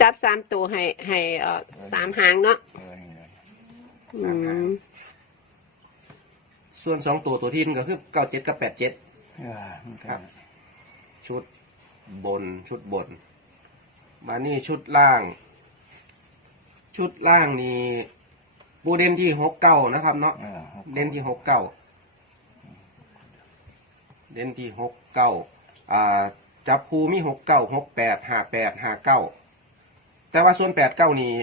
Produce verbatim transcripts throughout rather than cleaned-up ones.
จับสามตัวให้ให้เอ่อสามหางเนาะอืมส่วนสองตัวตัวที่มันก็คือเก้าเจ็ดกับแปดเจ็ดครับชุดบนชุดบนมานี่ชุดล่าง ชุดล่างนี่ปูเด่นที่หกเก้านะครับเนาะเด่นที่หกเก้าเด่นที่หกเก้าอ่าจับภูมีหกเก้าหกแปดห้าแปดห้าเก้าแต่ว่าส่วนแปดเก้านี่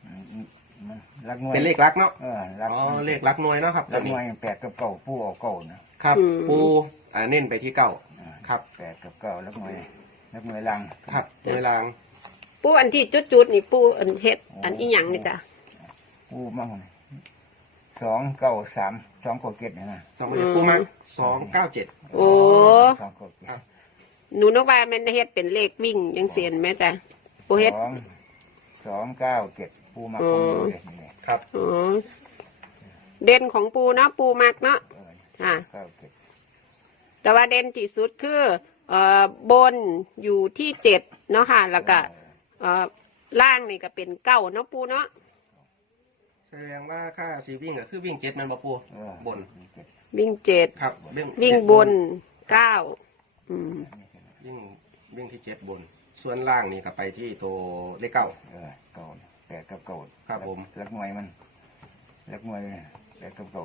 เป็นเลขลักเนาะอ๋อเลขลักหน่วยเนาะครับลักหน่วยแปดกับเก้าปูเอาเก้านะครับปูอ่าเน้นไปที่เก้าครับแปดกับเก้าลักหน่วยลักหน่วยลังครับหน่วยลังปูอันที่จุดๆนี่ปูอันเฮ็ดอันอีหยังนี่จ้ะปูมั่งสองเก้าสามสองเก้าเจ็ดนะสองปูมั่งสองเก้าเจ็ดโอ้หนูนึกว่ามันเฮ็ดเป็นเลขวิ่งยังเสียนไหมจ้ะปูเฮ็ดสองสองเก้าเจ็ดปูมาคงเลยครับอ๋อเด่นของปูเนาะปูมักเนาะอ่าแต่ว่าเด่นที่สุดคือเอ่อบนอยู่ที่เจ็ดเนาะค่ะแล้วก็เอ่อล่างนี่ก็เป็นเก้าเนาะปูเนาะแสดงว่าค่าสีวิ่งก็คือวิ่งเจ็ดมันมาปูบนวิ่งเจ็ดครับวิ่งบนเก้าอืมวิ่งวิ่งที่เจ็ดบนส่วนล่างนี่ก็ไปที่ตัวเลขเก้าเออเก้าแปดกับเก้าครับผมลักหน่วยมันลักหน่วยแปดกับเก้า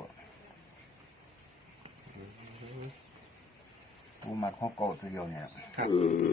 ปูมาหกเก้าตัวเดียวเนี่ยครับ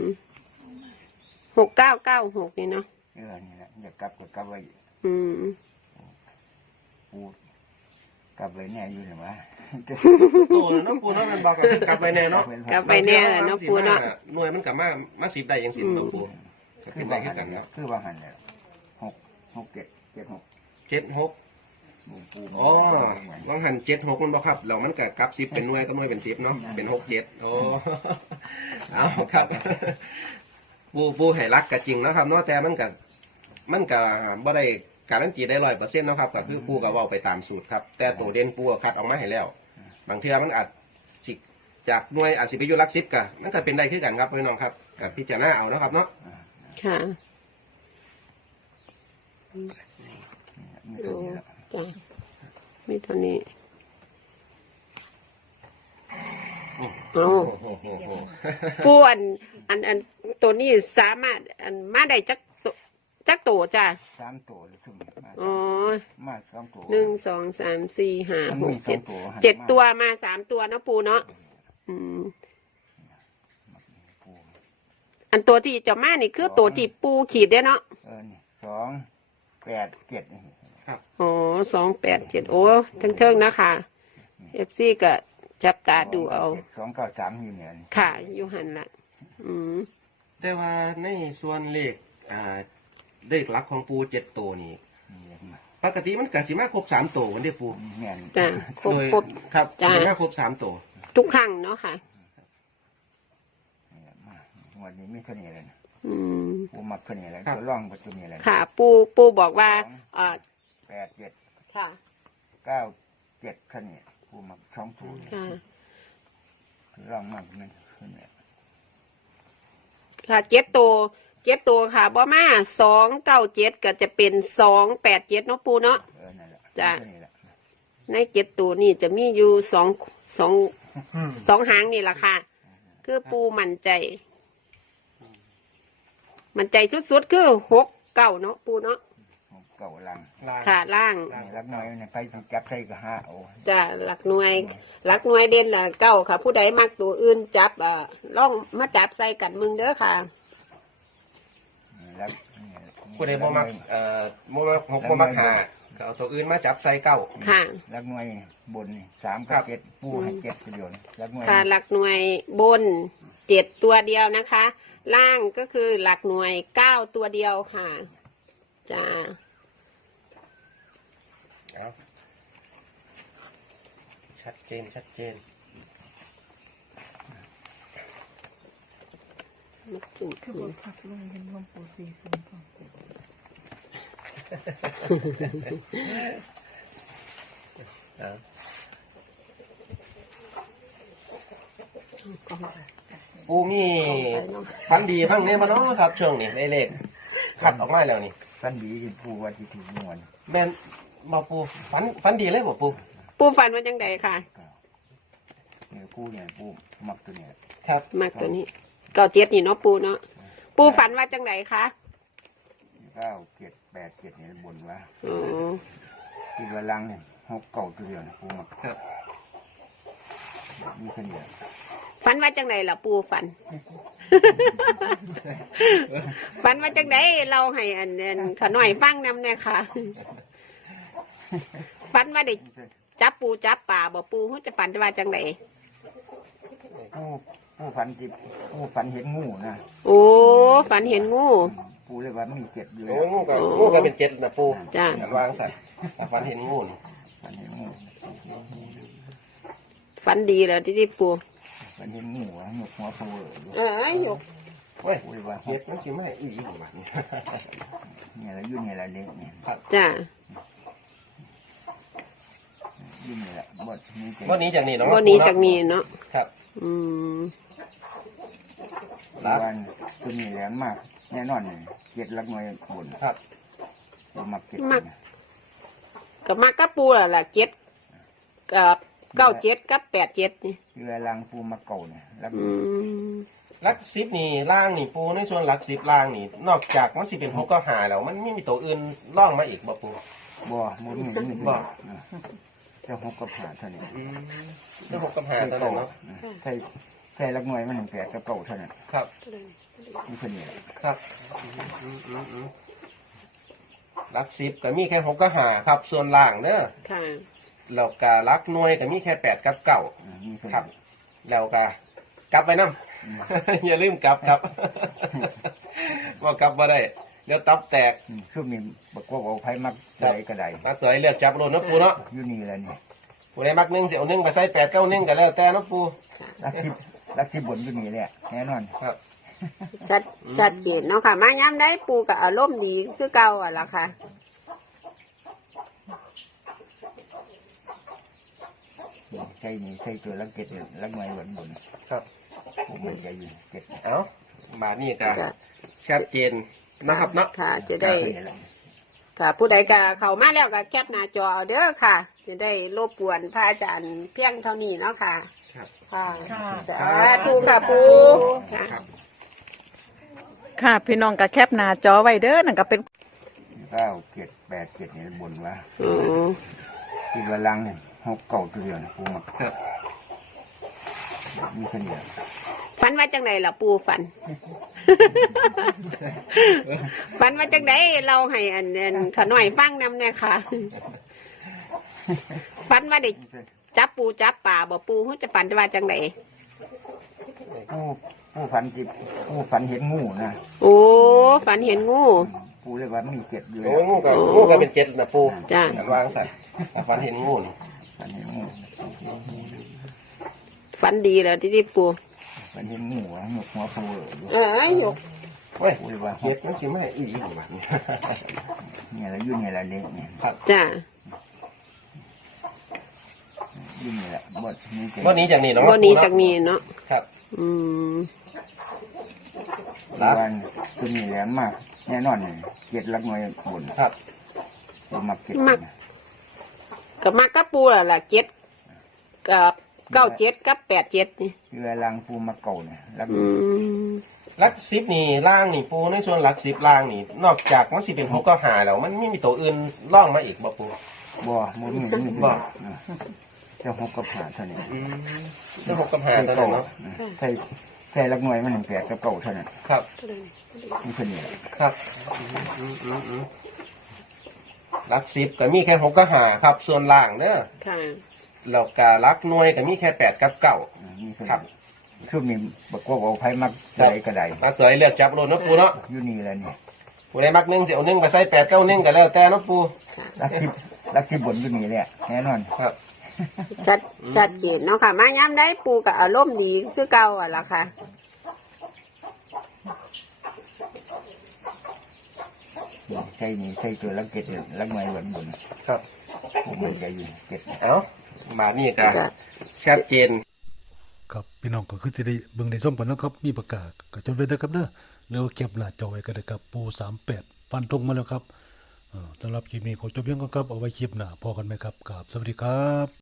หกเก้าเก้าหกนี่เนาะเออนี่แหละอยากกลับก็กลับไว้อืมปูกลับไว้แน่อยู่เนี่ยวะตัวน้องปูน้องมันบอกกลับไปแน่เนาะกลับไปแน่แหละน้องปูเนาะหน่วยมันกลับมามาสิบได้ยังสิบน้องปูคือว่าหันแล้วคือว่าหันแล้วหกหกเจ็ดเจ็ดหกเจ็ดหกอ๋อลองหันเจ็ดหกมันบอกครับเรามันกับกลับสิบเป็นหน่วยก็หน่วยเป็นสิบเนาะเป็นหกเจ็ดโอ้เอาครับปูปูให้รักกับจริงนะครับเนาะแต่มันกับมันกับบ่ได้การันตีได้ร้อยเปอร์เซ็นต์นะครับก็คือปูกับว่าไปตามสูตรครับแต่ตัวเด่นปูคัดออกมาให้แล้วบางเทื่อมันอาจสิจากหน่วยอาจสิไปอยู่รักสิบกับมันก็เป็นได้ขึ้นกันครับพี่น้องครับกับพิจารณาเอานะครับเนาะค่ะโอ้จ้ะไม่เท่านี้โอ้ปูอันอันอันตัวนี้สามารถอันมาได้จักจักตัวจ้ะสามตัวถึงอ๋อมาสองตัวหนึ่งสองสามสี่ห้าหกเจ็ดเจ็ดตัวมาสามตัวนะปูเนาะอืมอันตัวที่จะมานี่คือตัวที่ปูขีดได้เนาะสองแปดเจ็ดครับอ๋อสองแปดเจ็ดโอ้ทั้งเทิงนะคะเอฟซีก็จับตาดูเอาสองเก้าสามอยู่เนี่ยค่ะอยู่หันละอืมแต่ว่าในส่วนเลขอ่าเลขหลักของปูเจ็ดตัวนี่ปกติมันกสิมาครบสามตัววันเดียวปูจ้ะครบครบครับกสิมาครบสามตัวทุกครั้งเนาะค่ะวันนี้ไม่ขึ้นอะไรเลยอืมปูมักขึ้นอะไรตัวร่องประจุอะไรค่ะปูปูบอกว่าอ่าแปดเจ็ดค่ะเก้าเจ็ดขึ้นเนี่ยปูมักช่องปูค่ะร่องมากมันขึ้นเนี่ยค่ะเจ็ดตัวเจ็ดตัวค่ะบ่มาสองเก้าเจ็ดก็จะเป็นสองแปดเจ็ดเนาะปูเนาะจ้ะในเจ็ดตัวนี่จะมีอยู่สองสองสองหางนี่แหละค่ะคือปูมั่นใจมั่นใจสุดๆคือหกเก้าเนาะปูเนาะเก้าล่างค่ะล่างหลักหน่วยเนี่ยไปจับใส่ก็ห้าโอ้จ้ะหลักหน่วยหลักหน่วยเด่นละเก้าค่ะผู้ใดมักตัวอื่นจับอ่าล่องมาจับใส่กันมึงเด้อค่ะผู้ใดบ่มักเอ่อบ่มักหกบ่มักห้าก็เอาตัวอื่นมาจับใส่เก้าค่ะหลักหน่วยบนสามกับเจ็ดปูให้เจ็ดตัวเดียวหลักหน่วยค่ะหลักหน่วยบนเจ็ดตัวเดียวนะคะล่างก็คือหลักหน่วยเก้าตัวเดียวค่ะจ้าชัดเจนชัดเจนมัดจึงคือบนพัดลมเป็นลมปูซีซึมก่อนปูมีฟันดีบ้างเนี่ยมาเนาะครับช่วงนี้เลขขัดออกมาแล้วนี่ฟันดีปูว่าที่ถูกงวนแม่นบ่ปูฝันฝันดีเลยบ่ปูปูฝันว่าจังใดค่ะเนี่ยปูเนี่ยปูมักตัวเนี่ยครับมากตัวนี้เก้าเจ็ดนี่เนาะปูเนาะปูฝันว่าจังใดคะเก้าเจ็ดแปดเจ็ดเนี่ยบนว่าอ๋อที่ว่าลังเนี่ยหกเก่าตัวเดียวนะปูมักครับมีคนเดียวฝันว่าจังใดล่ะปูฝัน ฝันว่าจังใดเราให้อันอันขน่อยฟังนำเนี่ยค่ะ ฝันว่าได้จับปูจับป่าบ่ปูเขาจะฝันว่าจังใดปูปูฝันจิบปูฝันเห็นงูนะโอ้ฝันเห็นงูปูเลยว่ามีเจ็ดอยู่โอ้แล้วงูก็งูก็เป็นเจ็ดนะปูจ้ะวางสัตว์ฝันเห็นงูนี่ฝันเห็นงูฝันดีแล้วที่ที่ปูฝันเห็นงูอะหนวกหัวปูอยู่เออหยกเว้ยปูเลยว่าเฮ็ดมันสิมาอีหลีบ่บัดนี้เนี่ยละยุ่นเนี่ยละเล็กเนี่ยจ้ะยุ่นเนี่ยละบดนี่เป็นวันนี้จากนี้เนาะวันนี้จากนี้เนาะครับอืมรักวันตัวนี้แหลมมากแน่นอนเลยเจ็ดลักหน่วยบนครับปูมักเจ็ดมัก กับมักกับปูล่ะล่ะเจ็ดกับเก้าเจ็ดกับแปดเจ็ดนี่เรือลังปูมาเก่าเนี่ยลักอืมลักสิบนี่ล่างนี่ปูในส่วนลักสิบล่างนี่ นอกจากมันสิเป็นหกก็หาแล้วมันไม่มีตัวอื่นล่องมาอีกบ่ปูบ่มุนนี่นี่บ่เจ้าหกกับหาเท่านี้อืมเรื่องหกกับหาเท่านั้นเนาะใช่ใช่ลักหน่วยมันหนึ่งแปดกับเก่าเท่านั้นครับนี่คนนี้ครับอืมอืมอืมลักสิบก็มีแค่หกก็หาครับ ส่วนล่างเนอะค่ะแล้วก็ลักหน่วยก็มีแค่แปดกับเก้านี่คนครับนี้แล้วก็กลับไปน้ำ อย่าลืมกลับครับ ว่ากลับมาได้ เดี๋ยวตับแตกคือมีบอกว่าเอาไผ่มักใดก็ได้มาสวยเลือกจับโลนนะปูเนาะอยู่นี่แหละนี่ปูได้มักหนึ่งเสียวหนึ่งไปใส่แปดเก้าหนึ่งกันแล้วแต่นะปูลักที่ลักที่บนอยู่นี่แหละแน่นอนครับชัดชัดเจนเนาะค่ะ มาย้ำได้ปูกับอารมณ์ดีคือเก่าอ่ะล่ะค่ะใช่นี่ใช่ตัวลักเจ็ดลักหน่วยบนบนครับผมมันจะอยู่เจ็ดเอาบาทนี่ก็จ้ะชัดเจนนะครับเนาะค่ะ จะได้ตัวนี้แหละค่ะ ผู้ใดก็เข้ามาแล้วก็แคปหน้าจอเอาเด้อค่ะ จะได้รบกวนพระอาจารย์เพียงเท่านี้เนาะค่ะครับค่ะค่ะสาธุค่ะปูค่ะครับค่ะ พี่น้องก็แคปหน้าจอไว้เด้อนั่นก็เป็นเก้าเจ็ดแปดเจ็ดนี่บนว่าอ๋อที่ว่าลังเนี่ยหกเก่าตัวเดียวนะปูมักครับมีคนเดียวฝันว่าจังใดล่ะปูฝัน ฝันว่าจังใดเราให้อันอันขน่อยฟังนำเนี่ยค่ะ ฝันว่าได้จับปูจับป่าบ่ปูเขาจะฝันว่าจังใดผู้ผู้ฝันจิบผู้ฝันเห็นงูนะโอ้ฝันเห็นงูปูเลยว่ามีเจ็ดอยู่โอ้แล้วงูก็งูก็เป็นเจ็ดนะปูจ้ะวางสัตว์ฝันเห็นงูนี่ฝันเห็นงูฝันดีแล้วที่ที่ปูฝันเห็นงูอะหนวกหัวปูอยู่เออหยกเว้ยปูเลยว่าเฮ็ดมันสิมาอีหลีบ่บัดนี้เนี่ยละยุ่นเนี่ยละเล็กเนี่ยครับจ้ะยุ่นเนี่ยละบดนี่เป็นวันนี้จากนี้เนาะวันนี้จากนี้เนาะครับอืมรักวันตัวนี้แหลมมากแน่นอนเลยเจ็ดลักหน่วยบนครับปูมักเจ็ดกับมักกับปูล่ะล่ะเจ็ดกับเก้าเจ็ดกับแปดเจ็ดนี่เรือลังปูมาเก่าเนี่ยลักอืมลักสิบนี่ล่างนี่ปูในส่วนลักสิบล่างนี่ นอกจากมันสิเป็นหกก็หาแล้วมันไม่มีตัวอื่นล่องมาอีกบ่ปูบ่มุนนี่นี่บ่เจ้าหกกับหาเท่านี้อืมเรื่องหกกับหาเท่านั้นเนาะใช่ใช่ลักหน่วยมันหนึ่งแปดกับเก่าเท่านั้นครับนี่คนนี้แหละครับอืมอืมอืมอืมลักสิบก็มีแค่หกก็หาครับ ส่วนล่างเนอะค่ะแล้วก็ลักหน่วยก็มีแค่แปดกับเก้าอ่านี่คนครับคือมีบอกว่าเอาไผ่มักใดก็ได้มาสวยเลือกจับโลนนะปูเนาะอยู่นี่แหละนี่ปูได้มักหนึ่งเสียวหนึ่งไปใส่แปดเก้าหนึ่งกันแล้วแต่นะปูลักที่ลักที่บนอยู่นี่แหละแน่นอนครับชัดชัดเจนเนาะค่ะ มาย้ำได้ปูกับอารมณ์ดีคือเก่าอ่ะล่ะค่ะใช่นี่ใช่ตัวลักเจ็ดลักหน่วยบนบนครับผมมันจะอยู่เจ็ดเอาบาทนี่ก็จ้ะชัดเจนครับพี่น้องก็คือสิได้เบิ่งได้ส้มกันนะครับมีประกาศก็จดไว้เด้อครับเด้อแล้วเก็บหน้าจอไว้ก็ได้ครับปูสามแปดฟันธงมาแล้วครับเอ่อสำหรับคลิปนี้ขอจบเพียงเท่านี้ครับเอาไว้คลิปหน้าพอกันไหมครับครับสวัสดีครับ